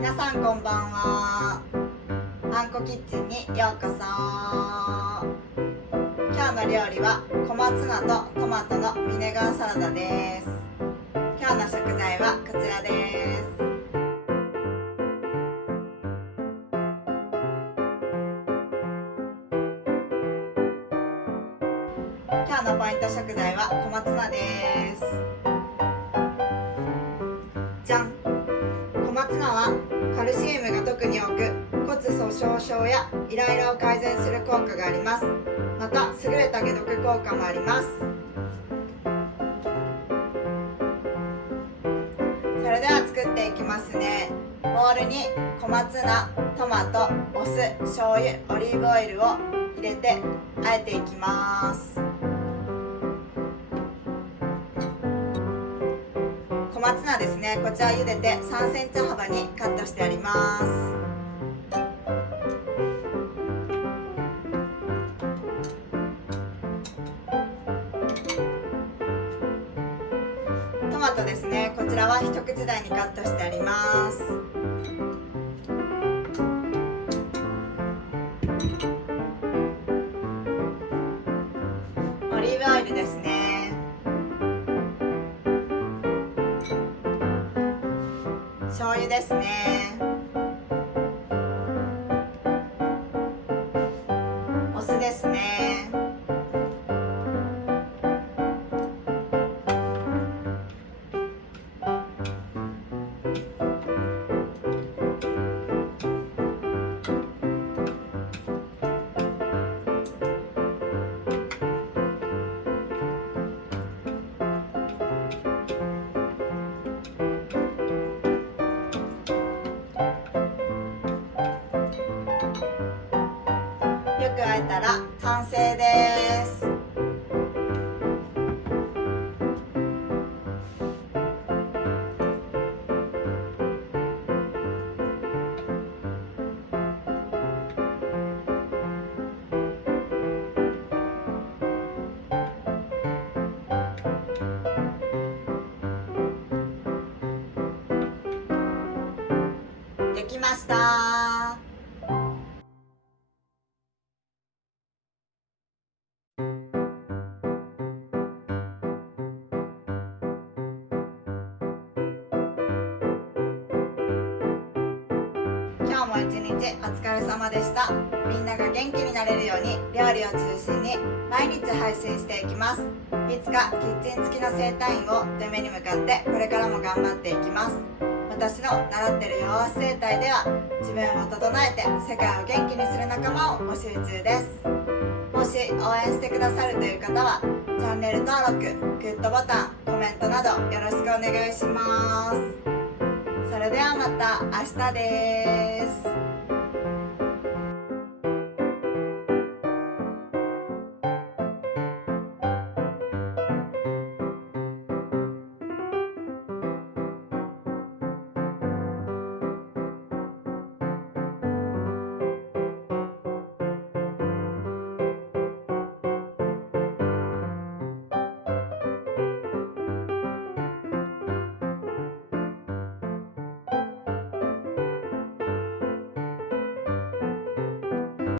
皆さんこんばんは。あんこキッチンにようこそ。今日の料理は小松菜とトマトのビネガーサラダです。今日の食材はこちらです。今日のポイント食材は小松菜です。じゃん。小松菜はカルシウムが特に多く、骨粗しょう症やイライラを改善する効果があります。また優れた解毒効果もあります。それでは作っていきますね。ボウルに小松菜、トマト、お酢、醤油、オリーブオイルを入れて和えていきます。小松菜ですね、こちら茹でて3センチ幅にカットしてあります。トマトですね、こちらは一口大にカットしてあります。オリーブオイルですね。醤油ですね。お酢ですね。よく和えたら完成です。できました。今日も一日お疲れ様でした。みんなが元気になれるように料理を中心に毎日配信していきます。いつかキッチン付きの整体院を夢に向かってこれからも頑張っていきます。私の習ってる弱押し整体では自分を整えて世界を元気にする仲間を募集中です。もし応援してくださるという方はチャンネル登録、グッドボタン、コメントなどよろしくお願いします。それではまた明日です。